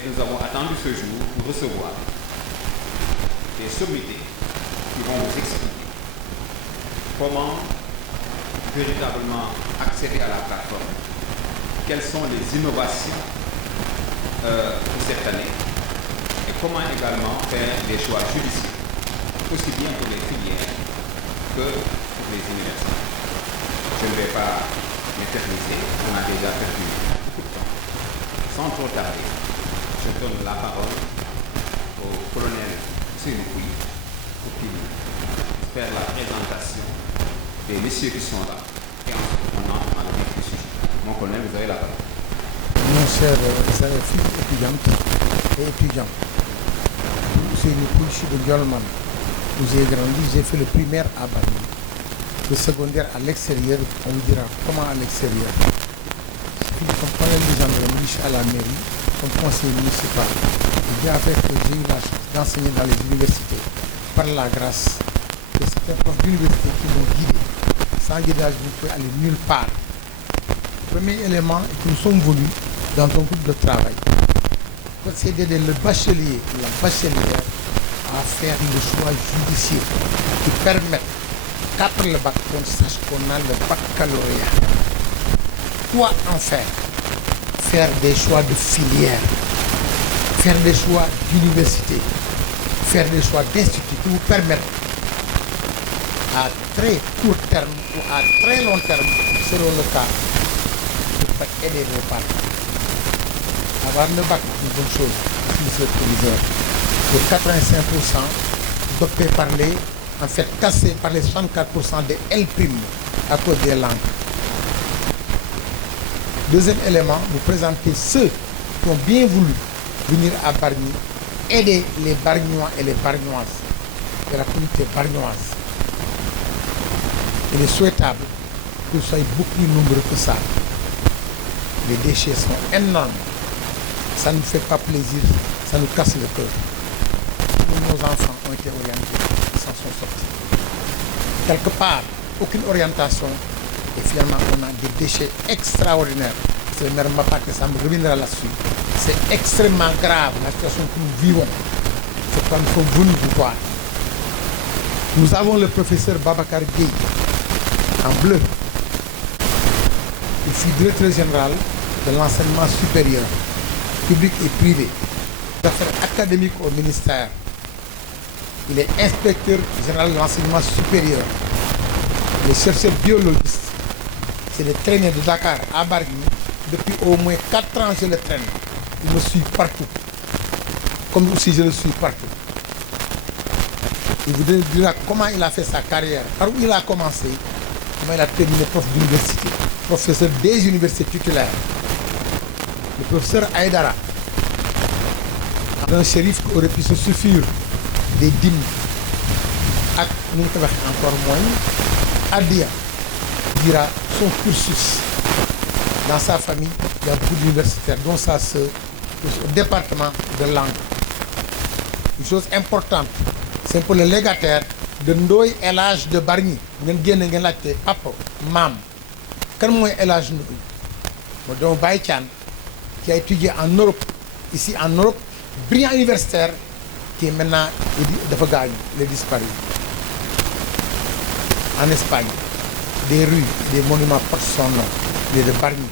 Et nous avons attendu ce jour pour recevoir des sommités qui vont nous expliquer comment véritablement accéder à la plateforme, quelles sont les innovations pour cette année et comment également faire des choix judicieux, aussi bien pour les filières que pour les universités. Je ne vais pas m'éterniser, on a déjà perdu beaucoup de temps. Sans trop tarder, je donne la parole au colonel Sénoukoui pour qu'il fasse la présentation des messieurs qui sont là. Et ensuite, on entre dans le vif du sujet. Mon colonel, vous avez la parole. Mon cher filles étudiantes et étudiants, Sénoukoui, je suis de Diolman, où j'ai grandi, j'ai fait le primaire à Bali. Le secondaire à l'extérieur, on vous dira comment à l'extérieur. Puis comme colonel de gendarmerie, je suis à la mairie, comme conseiller municipal. Et bien après que j'ai eu la chance d'enseigner dans les universités, par la grâce de certains profs d'université qui m'ont guidé. Sans guidage, vous ne pouvez aller nulle part. Le premier élément est que nous sommes venus dans un groupe de travail pour essayer d'aider le bachelier, la bachelière à faire le choix judiciaire qui permet qu'après le bac, on sache qu'on a le baccalauréat. Quoi en faire? Faire des choix de filière, faire des choix d'université, faire des choix d'institut qui vous permettent à très court terme ou à très long terme, selon le cas, de aider vos parents. Avoir le bac, c'est une bonne chose, c'est le 85% d'opter par les, en fait, cassé par les 64% des L' à cause des langues. Deuxième élément, vous présentez ceux qui ont bien voulu venir à Bargny, aider les Bargnois et les Bargnoises de la communauté bargnoise. Il est souhaitable que vous soyez beaucoup plus nombreux que ça. Les déchets sont énormes. Ça ne nous fait pas plaisir, ça nous casse le cœur. Tous nos enfants ont été orientés, ils s'en sont sortis. Quelque part, aucune orientation. Et finalement, on a des déchets extraordinaires. C'est le maire Mbapaké, ça me reviendra là-dessus. C'est extrêmement grave la situation que nous vivons. C'est pourquoi il faut venir vous voir. Nous avons le professeur Babacar Gueye, en bleu. Il fut directeur général de l'enseignement supérieur, public et privé, d'affaires académiques au ministère. Il est inspecteur général de l'enseignement supérieur. Il est chercheur biologiste. C'est le traîner de Dakar à Bargny. Depuis au moins 4 ans, je le traîne. Il me suit partout. Comme aussi je le suis partout. Il vous dira comment il a fait sa carrière, par où il a commencé, comment il a terminé prof d'université, professeur des universités titulaires. Le professeur Aïdara, un shérif qui aurait pu se suffire des dîmes, avec, nous encore moins, Adia dira son cursus. Dans sa famille, il y a beaucoup d'universitaires, dont sa sœur, au département de langue. Une chose importante, c'est pour le légataire de Ndoye El Hadj de Bargny. Vous avez papa, maman. Quand moi El Hadj Ndoye, mon don Baïtian, qui a étudié en Europe, ici en Europe, brillant universitaire, qui est maintenant il est disparu. En Espagne, des rues, des monuments portent son nom, les de Bargny,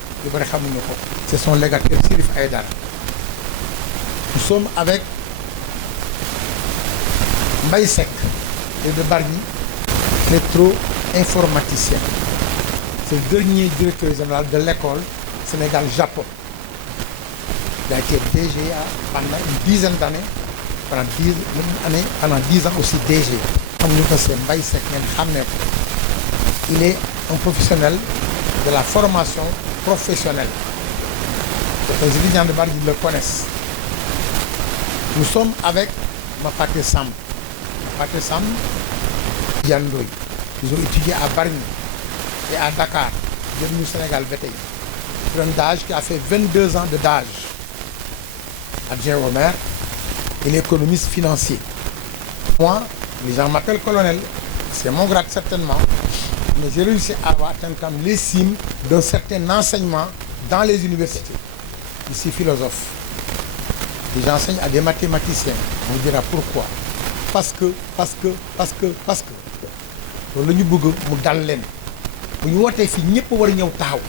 c'est son légataire Sirif Aïdara. Nous sommes avec Mbaye Seck et de Bargny, électro-informaticien. C'est le dernier directeur général de l'école Sénégal-Japon. Il a été DGA pendant une dizaine d'années, pendant 10 ans aussi DG. Comme nous c'est Mbaye Seck, il est un professionnel de la formation professionnelle. Les étudiants de Bargny le connaissent. Nous sommes avec Mbapaké Sam. Mbapaké Sam, Yandoy. Ils ont étudié à Bargny et à Dakar, bienvenue au Sénégal Bété. Pour un DAGE qui a fait 22 ans de DAGE. Adjoint au maire, il est économiste financier. Moi, les gens m'appellent colonel, c'est mon grade certainement, mais j'ai réussi à atteindre comme les cimes d'un certain enseignement dans les universités. Je suis philosophe. et j'enseigne à des mathématiciens. On vous dira pourquoi. Parce que loolu la ñu bëgg mu dal leen bu ñu wootee fii ñëpp war a ñëw taxaw.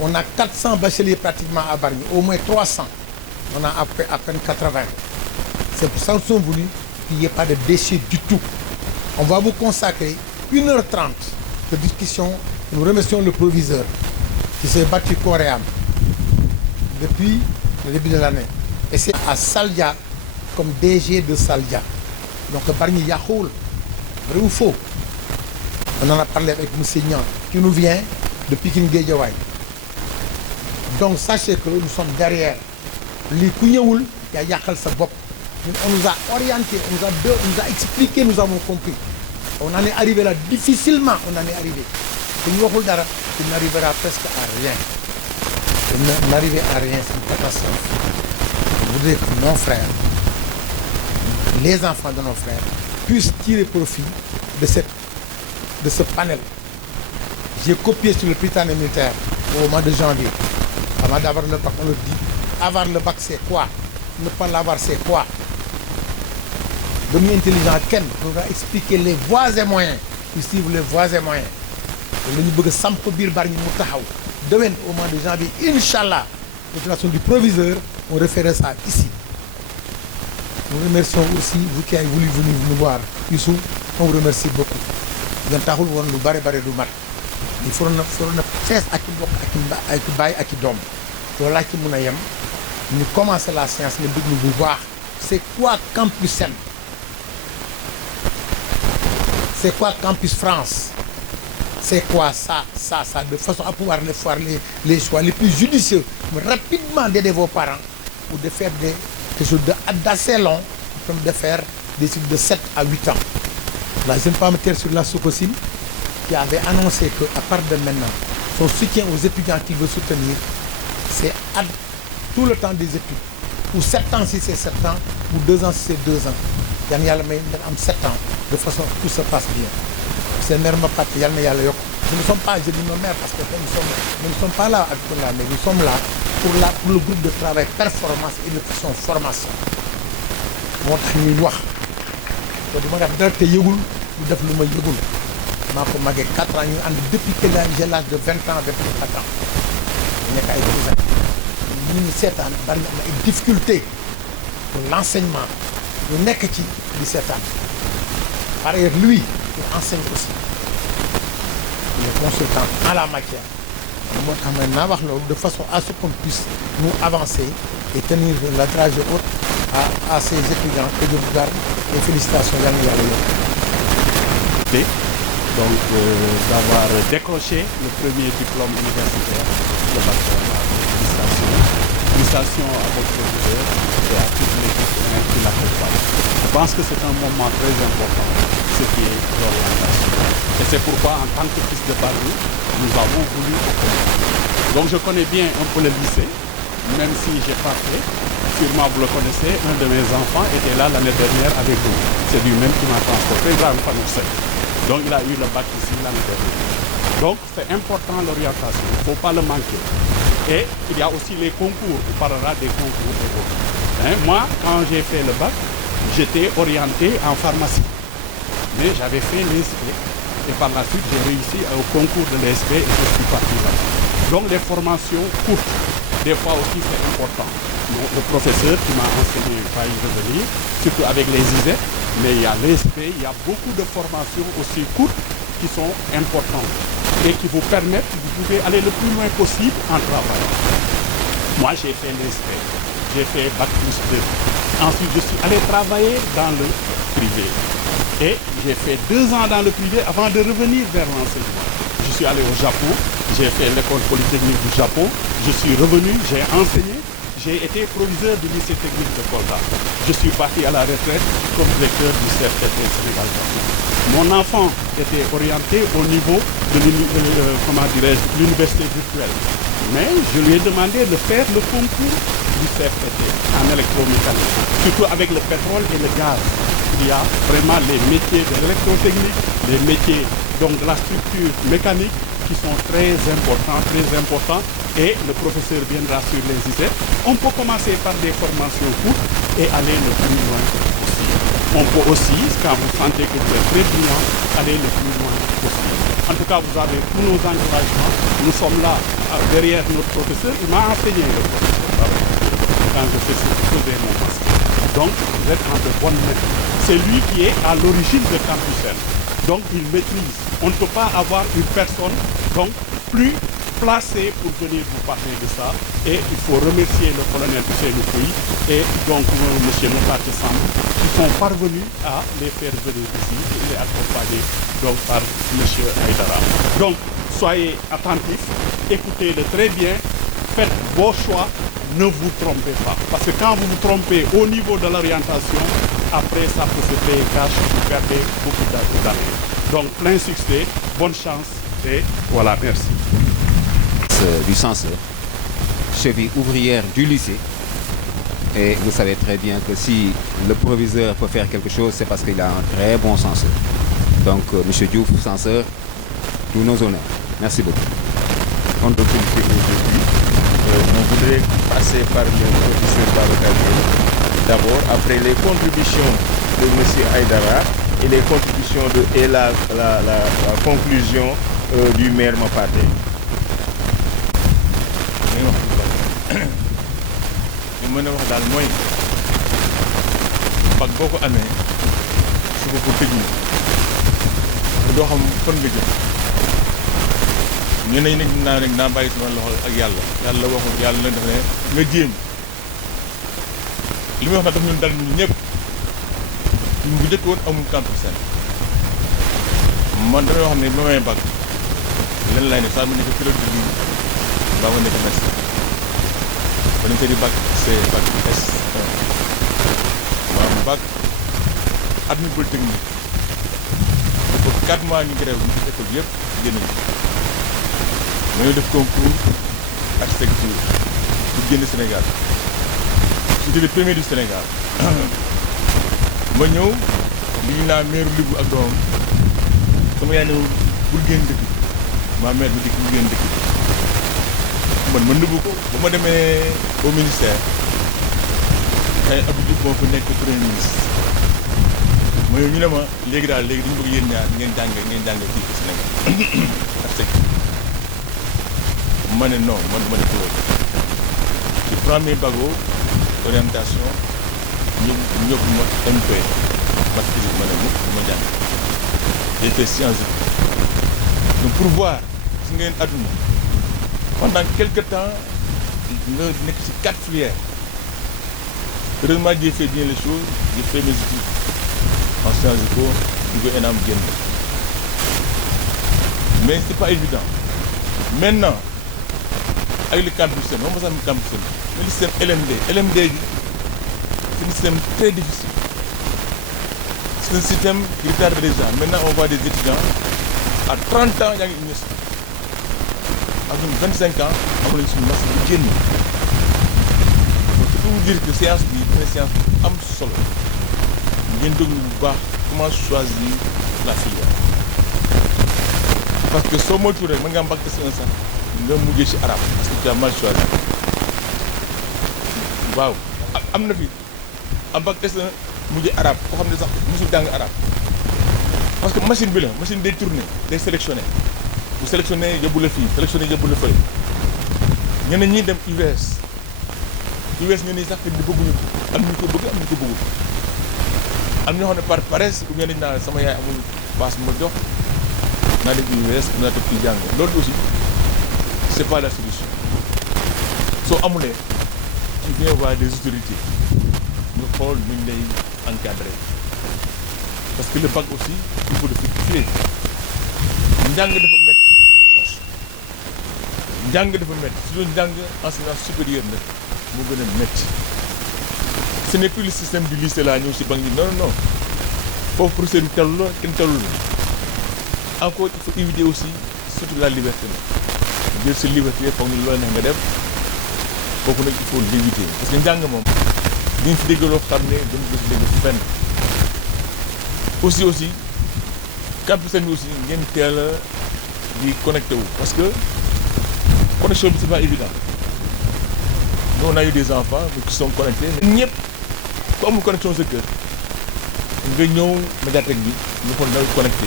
On a 400 bacheliers pratiquement à Bargny, au moins 300. On a à peine 80. C'est pour ça que nous sommes venus qu'il n'y ait pas de déchets du tout. On va vous consacrer 1h30 de discussion. Nous remercions le proviseur qui s'est battu corps et âme depuis le début de l'année. Et c'est à Saldia comme DG de Saldia. Donc Bargny Yahoul, vrai ou faux? On en a parlé avec M. Nian qui nous vient de Pikine Guédiawaye. Donc sachez que nous sommes derrière. Li ku ñëwul yaa yàqal sa bopp. On nous a orienté, on nous a expliqué, nous avons compris. On en est arrivé là difficilement, on en est arrivé. Bu ñu waxul dara, il n'arrivera presque à rien. Il n'arrivait à rien, c'est une catastrophe. Je voudrais que nos frères, les enfants de nos frères, puissent tirer profit de ce panel. J'ai copié sur le Britannique militaire au mois de janvier. Avant d'avoir le bac, on le dit. Avoir le bac, c'est quoi? Ne pas l'avoir, c'est quoi? Demi intelligent, Ken nous va expliquer les voies et moyens. Ils suivent les voies et moyens. Le ñu bëgg samp biir Bargny mu taxaw. Demain, au mois de janvier, Inch'Allah, l'opération du proviseur, on refera ça ici. Nous remercions aussi vous qui avez voulu venir nous voir. Youssou, on vous remercie beaucoup. Ngeen taxul woon lu bare du mat. Il faut na fees ak i mbokk ak i baay ak i doom loolu laa ci mën a yem ñu commencé la science nga déglu bu baax. C'est quoi Campus N? C'est quoi Campus France? C'est quoi ça de façon à pouvoir faire les choix les plus judicieux, mais rapidement d'aider vos parents ou de faire quelque chose d'assez long, comme de faire des cycles de 7 à 8 ans. Là, je ne vais pas me taire sur la Sococim qui avait annoncé qu'à partir de maintenant, son soutien aux étudiants qu'il veut soutenir, c'est tout le temps des études. Ou 7 ans si c'est 7 ans, ou 2 ans si c'est 2 ans. Il y a 7 ans, de façon que tout se passe bien. C'est mère ma patte, nous ne sommes pas, je dis nos mères parce que nous ne sommes pas là avec là, mais nous sommes là pour le groupe de travail performance et nutrition formation. Moo tax ñuy wax te du ma def dara te yëgul du def lu ma yëgul maa ko màggee 4 ans ñu ànd depuis que j'ai l'âge de 20 ans 24 ans nekk ay dirigeants ñu ngi seetaan bari na ay difficultés pour l'enseignement ñu nekk ci di seetaan par ailleurs lui il enseigne aussi il est consultant en la matière moo tax maintenant wax loolu de façon à ce qu'on puisse nous avancer et tenir la dragée haute à ces étudiants que je vous garde et félicitations yàlla na yàlla yokk. Donc d'avoir décroché le premier diplôme universitaire de baccalauréat. Félicitations à votre professeur et à toute l'équipe qui l'accompagne. Je pense que c'est un moment très important, ce qui est l'orientation. Et c'est pourquoi en tant que fils de Bargny, nous avons voulu accompagner. Donc je connais bien un peu le lycée, même si je n'ai pas fait. Sûrement vous le connaissez, un de mes enfants était là l'année dernière avec vous. C'est lui-même qui m'a transporté, Ibrahim Fanousset. Donc il a eu le bac ici l'année dernière. Donc c'est important l'orientation, il ne faut pas le manquer. Et il y a aussi les concours, on parlera des concours et autres. Moi, quand j'ai fait le bac, j'étais orienté en pharmacie. Mais j'avais fait l'ESP. Et par la suite, j'ai réussi au concours de l'ESP et je suis parti là. Donc des formations courtes, des fois aussi c'est important. Donc, le professeur qui m'a enseigné va y revenir, surtout avec les ISEP, mais il y a l'ESP, il y a beaucoup de formations aussi courtes qui sont importantes et qui vous permettent, vous pouvez aller le plus loin possible en travaillant. Moi j'ai fait l'ESP, j'ai fait Bac plus 2. Ensuite je suis allé travailler dans le privé. Et j'ai fait 2 ans dans le privé avant de revenir vers l'enseignement. Je suis allé au Japon, j'ai fait l'école polytechnique du Japon, je suis revenu, j'ai enseigné. J'ai été proviseur du lycée technique de Kolda. Je suis parti à la retraite comme directeur du CFTT Sénégal. Mon enfant était orienté au niveau de l'université virtuelle. Mais je lui ai demandé de faire le concours du CFTT en électromécanique, surtout avec le pétrole et le gaz. Il y a vraiment les métiers de l'électrotechnique, les métiers donc de la structure mécanique qui sont très importants, et le professeur viendra sur les idées. On peut commencer par des formations courtes et aller le plus loin possible. On peut aussi, quand vous sentez que vous êtes très brillant, aller le plus loin possible. En tout cas, vous avez tous nos encouragements. Nous sommes là, derrière notre professeur. Il m'a enseigné, le professeur, quand je faisais mon master. Donc, vous êtes en de bonnes mains. C'est lui qui est à l'origine de Campus L. Donc, il maîtrise. On ne peut pas avoir une personne donc plus placée pour venir vous parler de ça. Et il faut remercier le colonel Ousseynou Pouy et donc M. Mokhtar Samb qui sont parvenus à les faire venir ici. Il est accompagné donc par M. Aïdara. Donc, soyez attentifs, écoutez-le très bien, faites vos choix, ne vous trompez pas. Parce que quand vous vous trompez au niveau de l'orientation, après ça peut se payer cash, vous perdez beaucoup d'années. Donc plein succès, bonne chance et voilà, merci. Du censeur, cheville ouvrière du lycée. Et vous savez très bien que si le proviseur peut faire quelque chose, c'est parce qu'il a un très bon censeur. Donc, M. Diouf, censeur, tous nos honneurs. Merci beaucoup. On te félicite aujourd'hui. On voudrait passer par le professeur Babacar d'abord, après les contributions de M. Aïdara et les contributions et la conclusion du maire Mapaté. li mën a wax daal mooy bac boo ko amee su ko tëj te doo xam fan nga jëm ñu ne nag naa bàyyi sama loxo ak yàlla waxul yàlla nag dafa ne nga jéem li muy wax nag daf ñun dal ñun ñëpp ñun bu njëkk woon amul Campus L man damay wax ne ba may bac len lay ne saa mu nekk pilote bi baa ma nekk médecin ba dañ koy di bac C bac S1 maanaam bac admis polytechnique dafa 4 mois ñu grève ñu ci école yëpp génn ci dañoo def concours architecture pour génn Sénégal c'était le premier du Sénégal ma ñëw li ñu naa meeru Libu ak doomam sama yaay ne bul génn dëkk maa mère bi dikk bul génn dëkk man ma nëbbu ko ba ma demee au ministère xëy Abdou Diouf moo fa nekk premier ministre ma ñëw ñu ne ma léegi dañu bëgg yéen ñaar ngeen jàng fii ci Sénégal architecture ma ne non man ma def loolu ci premier bago orientation ñu yóbbu ma MP maths physique ma ne mukk ma jàng j'ai fait sciences donc pour voir gis ngeen adduna pendant quelque temps nga nekk ci 4 filières heureusement j'ai fait bien les choses j'ai fait mes études en sciences éco niveau ENAM génn mais c'est pas évident maintenant avec le Campus L moom ma sax Campus L mais le système LMD bi c'est un système très difficile c'est un système qui retarde les gens maintenant on voit des étudiants à 30 ans yaa ngi université ak ñun 25 ans am nañu suñu master bu génn donc il faut vous dire que séance bi dina séance bu am solo ngeen déglu bu baax comment choisir la filière parce que soo moytuwul rek mën nga am bac S1 sax nga mujjee ci arabe parce que tu as mal choisi waaw am na fi am bac S1 mujjee arabe koo xam ne sax mosul jàng arabe parce que machine bi la machine day tourner day sélectionner bu sélectionner yóbbu la fii sélectionner yóbbu la fële ñeneen ñi dem UVS ñeneen ñi sax di bëgguñu ko am ñu ko bëgg am ñu ko bëggul am ñoo xam ne par paresse ou bien dañ naa sama yaay amul passe ma jox naa dem UVS naa def fii jàng loolu aussi c'est pas la solution soo amulee tu viens voir des autorités ñu xool ñu lay encadrer parce que le bac aussi il faut le fructifier njàng dafa métti su doon njàng enseignement supérieur nag moo gën a métti ce n'est plus le système du lycée là ñëw si banque yi non foofu professeur bi tellu la kenn tellu la encore il faut éviter aussi surtout la liberté nag jël sa liberté foog ni loola neex nga def kooku nag il faut l'éviter parce que njàng moom di nga fi dégg loo xam ne dañu ko si dégg fenn aussi Campus L aussi ngeen teel a di connecté wu parce que connexion bi c'est pas évident nous on a eu des enfants qui sont connectés mais ñëpp ku amul connexion sa kër nga ñëw médiathèque bi ñu xool na connecté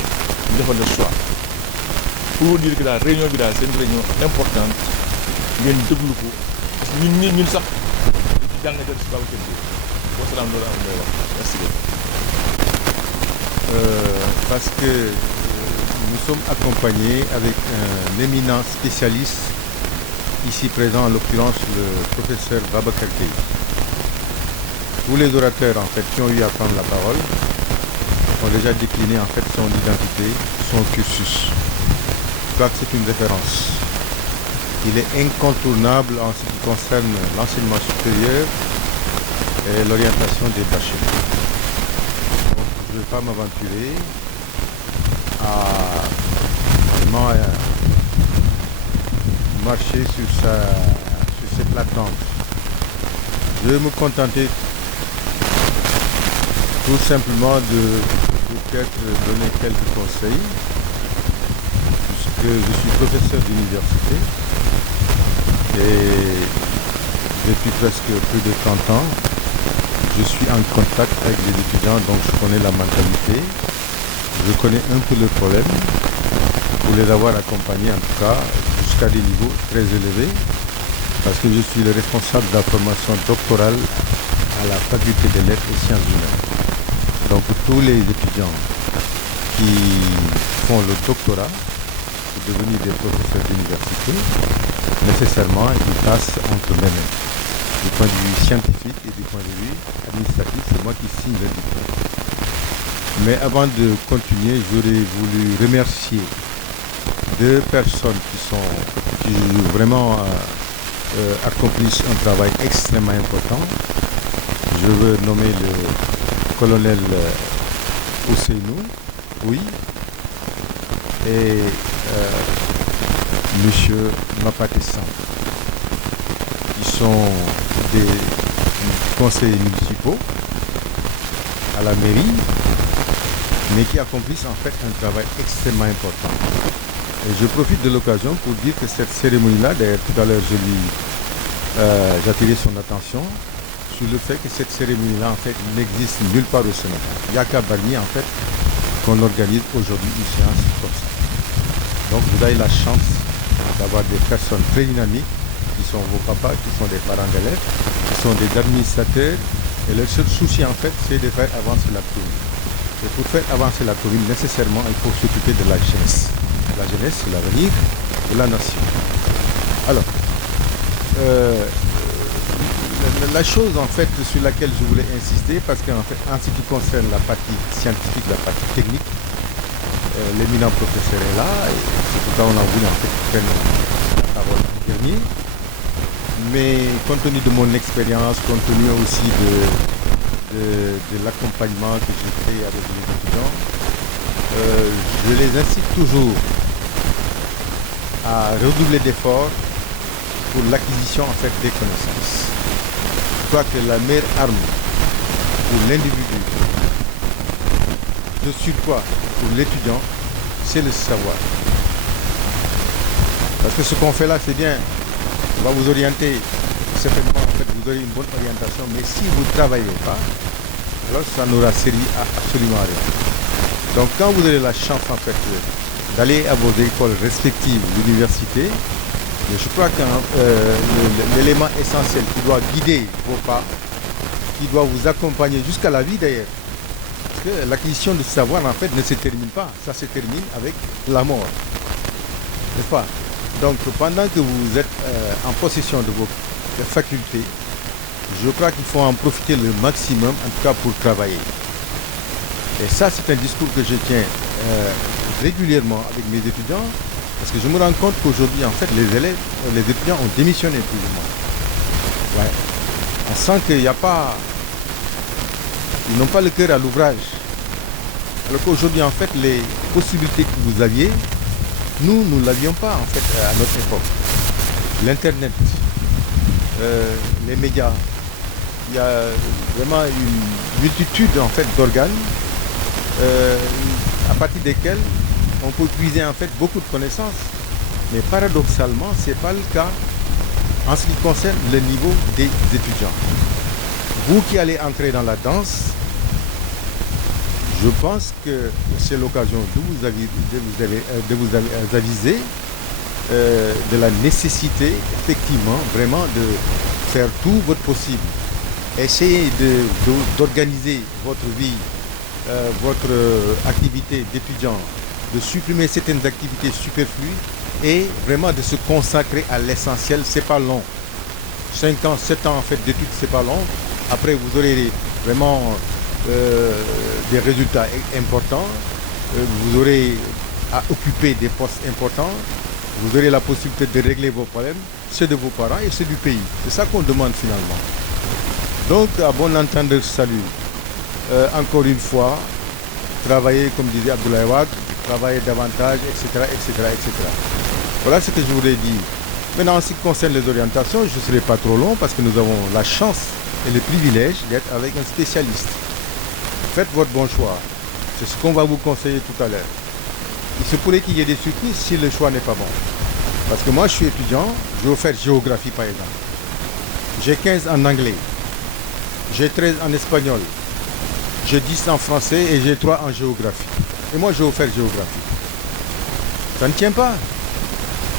ñu defal le choix pour vous dire que daal réunion bi daal c'est une réunion importante ngeen déglu ko parce que ñun sax di ci jàng def si Babacar Gueye wasalaam loolu am lay wax merci beaucoup. Parce que nous sommes accompagnés avec un éminent spécialiste ici présent, en l'occurrence le professeur Babacar Gueye. Tous les orateurs en fait qui ont eu à prendre la parole ont déjà décliné en fait son identité, son cursus. Je crois que c'est une référence. Il est incontournable en ce qui concerne l'enseignement supérieur et l'orientation des bacheliers. Je ne vais pas m'aventurer à vraiment marcher sur ses plates-bandes. Je vais me contenter tout simplement de peut-être donner quelques conseils, puisque je suis professeur d'université et depuis presque plus de 30 ans, je suis en contact avec les étudiants, donc je connais la mentalité, je connais un peu le problème, pour les avoir accompagnés en tout cas jusqu'à des niveaux très élevés, parce que je suis le responsable de la formation doctorale à la faculté des lettres et sciences humaines. Donc tous les étudiants qui font le doctorat pour devenir des professeurs d'université, nécessairement ils passent entre mes mains. Du point de vue scientifique et du point de vue administratif, c'est moi qui signe le diplôme. Mais avant de continuer, j'aurais voulu remercier deux personnes qui vraiment accomplissent un travail extrêmement important. Je veux nommer le colonel Ousseynou, oui, et monsieur Mapatessan, qui sont des conseillers municipaux à la mairie, mais qui accomplissent en fait un travail extrêmement important. Et je profite de l'occasion pour dire que cette cérémonie-là, d'ailleurs tout à l'heure j'attirais son attention sur le fait que cette cérémonie-là en fait n'existe nulle part au Sénégal. Il n'y a qu'à Bargny en fait qu'on organise aujourd'hui une séance comme ça. Donc vous avez la chance d'avoir des personnes très dynamiques qui sont vos papas, qui sont des parents d'élèves, qui sont des administrateurs, et leur seul souci en fait c'est de faire avancer la commune. Et pour faire avancer la commune, nécessairement il faut s'occuper de la jeunesse. La jeunesse, c'est l'avenir de la nation. Alors, la chose en fait sur laquelle je voulais insister, parce qu'en fait, en ce qui concerne la partie scientifique, la partie technique, l'éminent professeur est là, et c'est pourquoi on a voulu en fait prendre la parole en dernier. Mais compte tenu de mon expérience, compte tenu aussi de l'accompagnement que j'ai fait avec les étudiants, je les incite toujours à redoubler d'efforts pour l'acquisition en fait des connaissances. Je crois que la meilleure arme pour l'individu, de surcroît pour l'étudiant, c'est le savoir. Parce que ce qu'on fait là, c'est bien, on va vous orienter, certainement en fait vous aurez une bonne orientation, mais si vous ne travaillez pas, alors ça n'aura servi à absolument rien. Donc quand vous avez la chance en fait d'aller à vos écoles respectives, l'université, je crois que l'élément essentiel qui doit guider vos pas, qui doit vous accompagner jusqu'à la vie d'ailleurs, parce que l'acquisition de savoir en fait ne se termine pas, ça se termine avec la mort, n'est-ce pas? Donc pendant que vous êtes en possession de vos facultés, je crois qu'il faut en profiter le maximum, en tout cas pour travailler. Et ça, c'est un discours que je tiens régulièrement avec mes étudiants, parce que je me rends compte qu'aujourd'hui, en fait, les étudiants ont démissionné plus ou moins. Ouais. On sent qu'il n'y a pas... Ils n'ont pas le cœur à l'ouvrage. Alors qu'aujourd'hui, en fait, les possibilités que vous aviez, nous ne l'avions pas, en fait, à notre époque. L'Internet, les médias, il y a vraiment une multitude, en fait, d'organes à partir desquels on peut puiser en fait beaucoup de connaissances. Mais paradoxalement, ce n'est pas le cas en ce qui concerne le niveau des étudiants. Vous qui allez entrer dans la danse, je pense que c'est l'occasion de vous aviser de la nécessité, effectivement, vraiment de faire tout votre possible. Essayez d'organiser votre vie, votre activité d'étudiant, de supprimer certaines activités superflues et vraiment de se consacrer à l'essentiel. C'est pas long. 5 ans, 7 ans en fait d'études, c'est pas long. Après, vous aurez vraiment des résultats importants. Vous aurez à occuper des postes importants. Vous aurez la possibilité de régler vos problèmes, ceux de vos parents et ceux du pays. C'est ça qu'on demande finalement. Donc, à bon entendeur, salut. Encore une fois, travailler, comme disait Abdoulaye Wade, travailler davantage, etc., etc., etc. Voilà ce que je voulais dire. Maintenant, en ce qui concerne les orientations, je ne serai pas trop long parce que nous avons la chance et le privilège d'être avec un spécialiste. Faites votre bon choix. C'est ce qu'on va vous conseiller tout à l'heure. Il se pourrait qu'il y ait des surprises si le choix n'est pas bon. Parce que moi, je suis étudiant, je vais faire géographie par exemple. J'ai 15 en anglais, j'ai 13 en espagnol, j'ai 10 en français et j'ai 3 en géographie. Et moi, je vais faire géographie. Ça ne tient pas.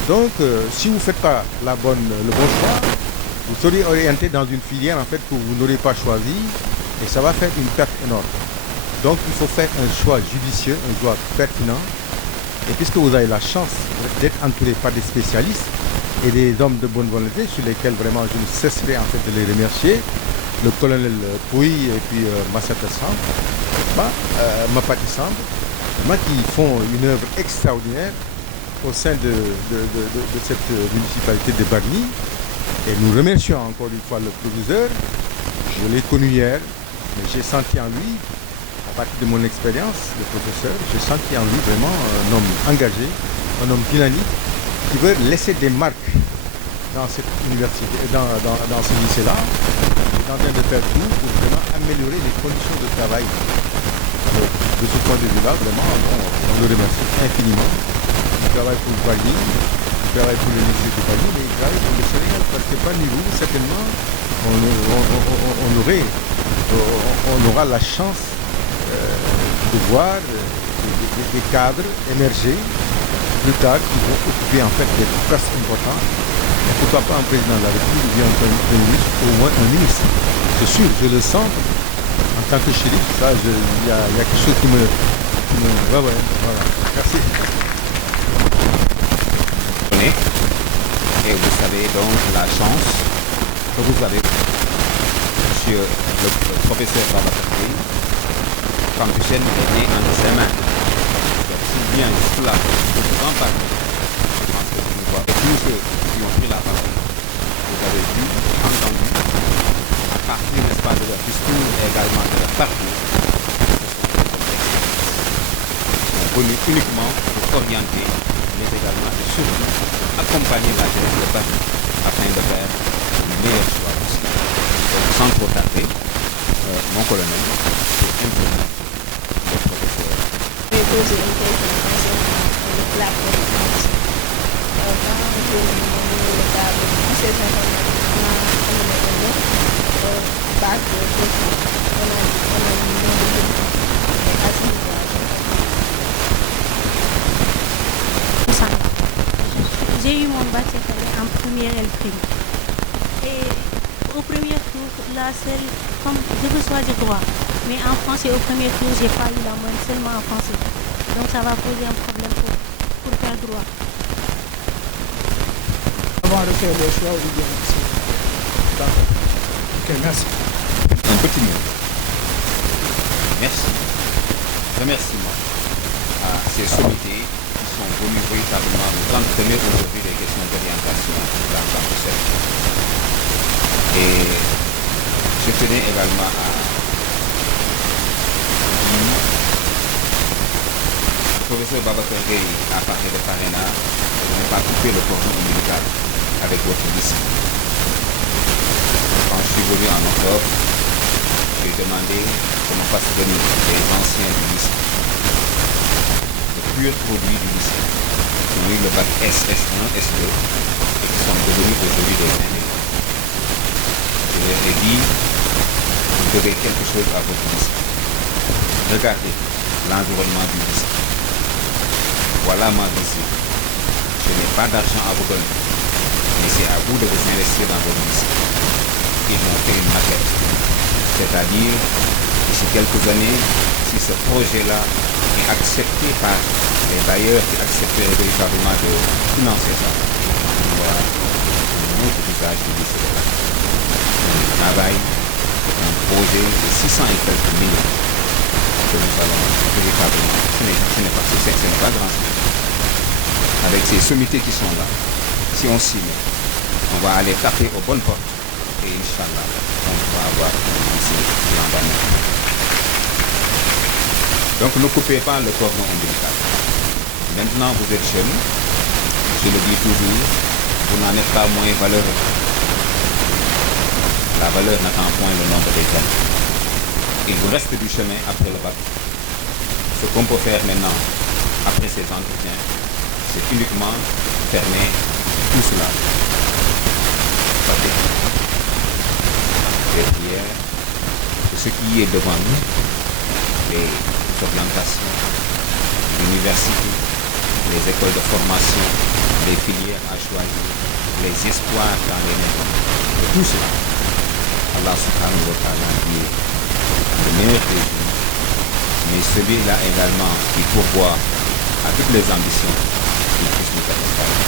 Donc, si vous ne faites pas le bon choix, vous serez orienté dans une filière en fait que vous n'aurez pas choisi et ça va faire une perte énorme. Donc, il faut faire un choix judicieux, un choix pertinent. Et puisque vous avez la chance d'être entouré par des spécialistes et des hommes de bonne volonté sur lesquels vraiment je ne cesserai en fait de les remercier, le colonel Pouy et puis Massata Samb, Mapati Samb, qui font une œuvre extraordinaire au sein de cette municipalité de Bargny. Et nous remercions encore une fois le proviseur. Je l'ai connu hier, mais j'ai senti en lui, à partir de mon expérience de professeur, j'ai senti en lui vraiment un homme engagé, un homme dynamique, qui veut laisser des marques dans cette université, dans ce lycée-là. Il est en train de faire tout pour vraiment améliorer les conditions de travail. De ce point de vue-là, vraiment, on le remercie infiniment. Il travaille pour Bargny, il travaille pour le lycée de Bargny, mais il travaille pour le Sénégal, parce que parmi vous, certainement, on aura la chance de voir des cadres émerger plus tard qui vont occuper en fait des postes importants. Et pourquoi pas un président de la République ou bien un premier ministre, au moins un ministre. C'est sûr, je le sens en tant que shérif, ça, il y a quelque chose qui me... Ouais, voilà. Merci. Et vous savez donc la chance que vous avez, monsieur le professeur Babacar Gueye, quand Michel est né entre ses mains. Donc s'il vient jusque-là, je vous en parle. Je pense que vous voyez tous ceux qui ont pris la parole. Vous avez vu, entendu, à partir, n'est-ce pas, de leur discours et également de leur parcours, ils sont venus uniquement pour orienter, mais également et surtout accompagner la jeunesse de Bargny afin de faire le meilleur choix possible. Donc sans trop tarder, mon colonel, c'est imposant. J'ai posé une question concernant le plateau de France. Quand je le cadre, c'est bac de j'ai eu mon bac cette année en première LPM. Et au premier tour, la seule, comme je veux choisir droit, mais en français au premier tour, j'ai pas eu la moyenne seulement en français. Donc ça va poser un problème pour faire droit. Avant de faire le choix, ou bien d'accord. Ok, merci. Un petit mot. Merci. Remerciement à ces sommités qui sont venus véritablement nous entretenir aujourd'hui des questions d'orientation dans le campus. Et je tenais également à dire, le professeur Babacar Gueye a parlé de parrainage, de ne pas couper le cordon ombilical avec votre lycée. Quand je suis venu en octobre, j'ai demandé qu'on me fasse venir les anciens du lycée. pur produit du lycée. Oui, le bac S, S1, S2, et qui sont devenus aujourd'hui des ingénieurs. Je leur ai dit, vous devez quelque chose à votre lycée. Regardez l'environnement du lycée. Voilà ma vision. Je n'ai pas d'argent à vous donner, mais c'est à vous de vous investir dans votre lycée. Ils m'ont fait une maquette. C'est-à-dire, d'ici quelques années, si ce projet-là est accepté par les bailleurs qui accepteraient véritablement de financer ça, on voit un autre visage du lycée de Dakar. On travaille un projet de 600 et quelques millions que nous allons véritablement. Ce n'est pas grand chose. Avec ces sommités qui sont là, si on s'y met, on va aller taper aux bonnes portes et Inch'Allah, on va avoir un lycée flambant. Donc ne coupez pas le cordon ombilical. Maintenant vous êtes jeunes, je le dis toujours, vous n'en êtes pas moins valeureux. La valeur n'attend point le nombre des hommes. Il vous reste du chemin après le bac. Ce qu'on peut faire maintenant, après ces entretiens, c'est uniquement fermer tout cela. Derrière, ce qui est devant nous, les orientations, l'université, les écoles de formation, les filières à choisir, les espoirs dans les maisons, tout cela. Allah subhanahu wa ta'ala qui est le meilleur des jours, mais celui-là également qui pourvoit à toutes les ambitions, qu'il puisse nous satisfaire,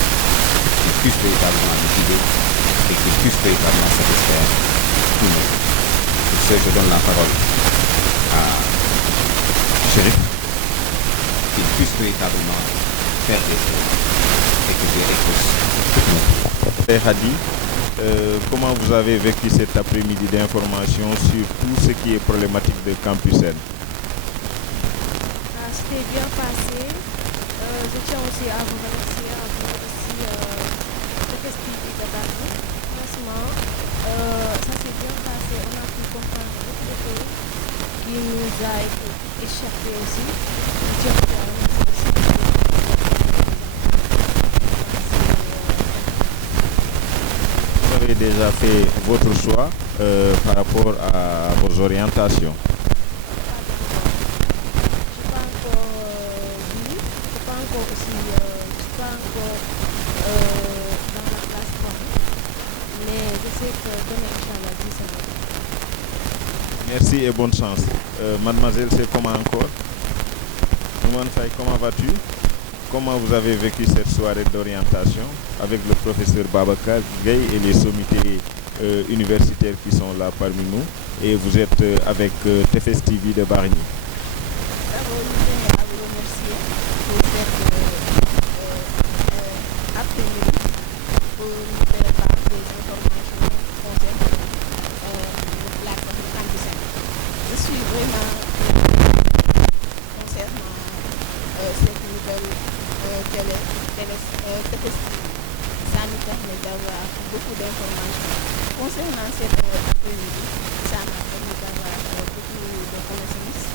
qu'il puisse véritablement nous guider et qu'il puisse véritablement satisfaire tout le monde. Pour ce, je donne la parole à Chérif, qu'il puisse véritablement faire des choses et que Dieu écoute tout le monde. Hadi, comment vous avez vécu cet après-midi d'information sur tout ce qui est problématique de Campus N? C'était bien passé. Je tiens aussi à vous remercier, à vous aussi le festival de Paris. Franchement, ça s'est bien passé. On a pu comprendre beaucoup de choses qui nous a été échappé aussi. Je tiens à vous remercier aussi. Vous avez déjà fait votre choix par rapport à vos orientations? Merci et bonne chance. Mademoiselle, c'est comment encore? Nouman Faye, comment vas-tu? Comment vous avez vécu cette soirée d'orientation avec le professeur Babacar Gueye et les sommités universitaires qui sont là parmi nous? Et vous êtes avec TFS TV de Bargny. D'abord, je tenais à vous remercier pour cette après-midi, pour nous faire part des informations concernant la Campus N. Je suis vraiment concernant cette nouvelle TFS. Ça nous permet d'avoir beaucoup d'informations. Concernant cette après-midi, ça m'a permis d'avoir beaucoup de connaissances,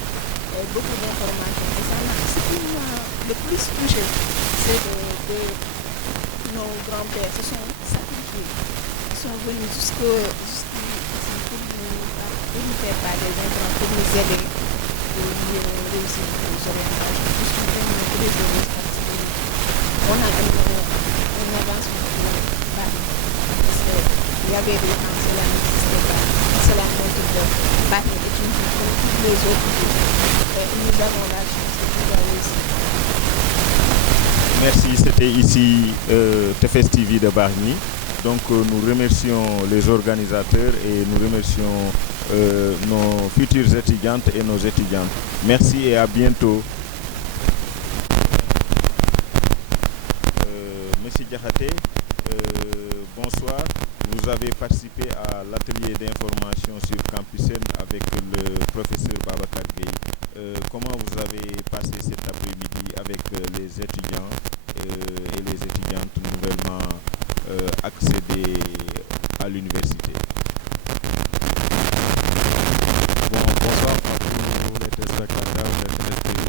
beaucoup d'informations. Et ça ce qui m'a le plus touché, c'est que nos grands-pères se sont sacrifiés. Ils sont venus jusqu'ici pour nous faire part des informations, pour nous aider pour mieux réussir nos orientations. Je suis vraiment très heureuse parce qu'on a un avancement pour Paris. Parce qu'il y avait des gens, cela n'existait pas. Cela montre que Paris est une ville comme toutes les autres villes. Nous avons la chance de pouvoir réussir. Merci, c'était ici TFS TV de Bargny. Donc nous remercions les organisateurs et nous remercions nos futures étudiantes et nos étudiantes. Merci et à bientôt. Monsieur Diakhaté, bonsoir. Vous avez participé à l'atelier d'information sur Campus N avec le professeur Babacar Gueye. Comment vous avez passé cet après-midi avec les étudiants et les étudiantes nouvellement accédés à l'université? Bonsoir à tous les téléspectateurs de TFS TV.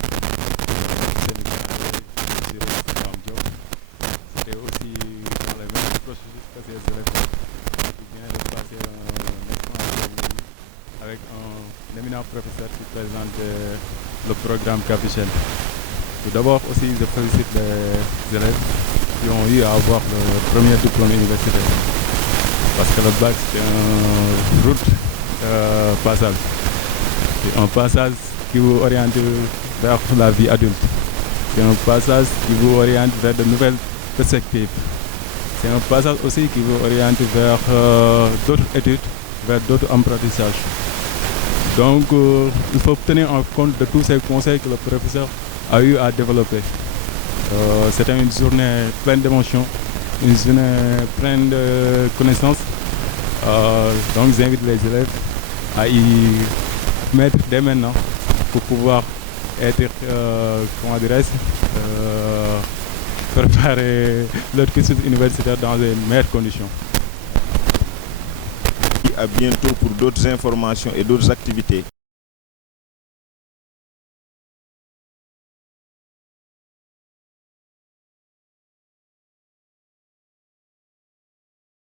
l'éminent professeur qui présente le programme Capucine. Tout d'abord aussi, je félicite les élèves qui ont eu à avoir le premier diplôme universitaire. Parce que le bac, c'est un route passage. C'est un passage qui vous oriente vers la vie adulte. C'est un passage qui vous oriente vers de nouvelles perspectives. C'est un passage aussi qui vous oriente vers d'autres études, vers d'autres apprentissages. Donc, il faut tenir en compte de tous ces conseils que le professeur a eu à développer. C'était une journée pleine d'émotions, une journée pleine de connaissances. Donc, j'invite les élèves à y mettre dès maintenant pour pouvoir être, préparer leur cursus universitaire dans les meilleures conditions. À bientôt pour d'autres informations et d'autres activités.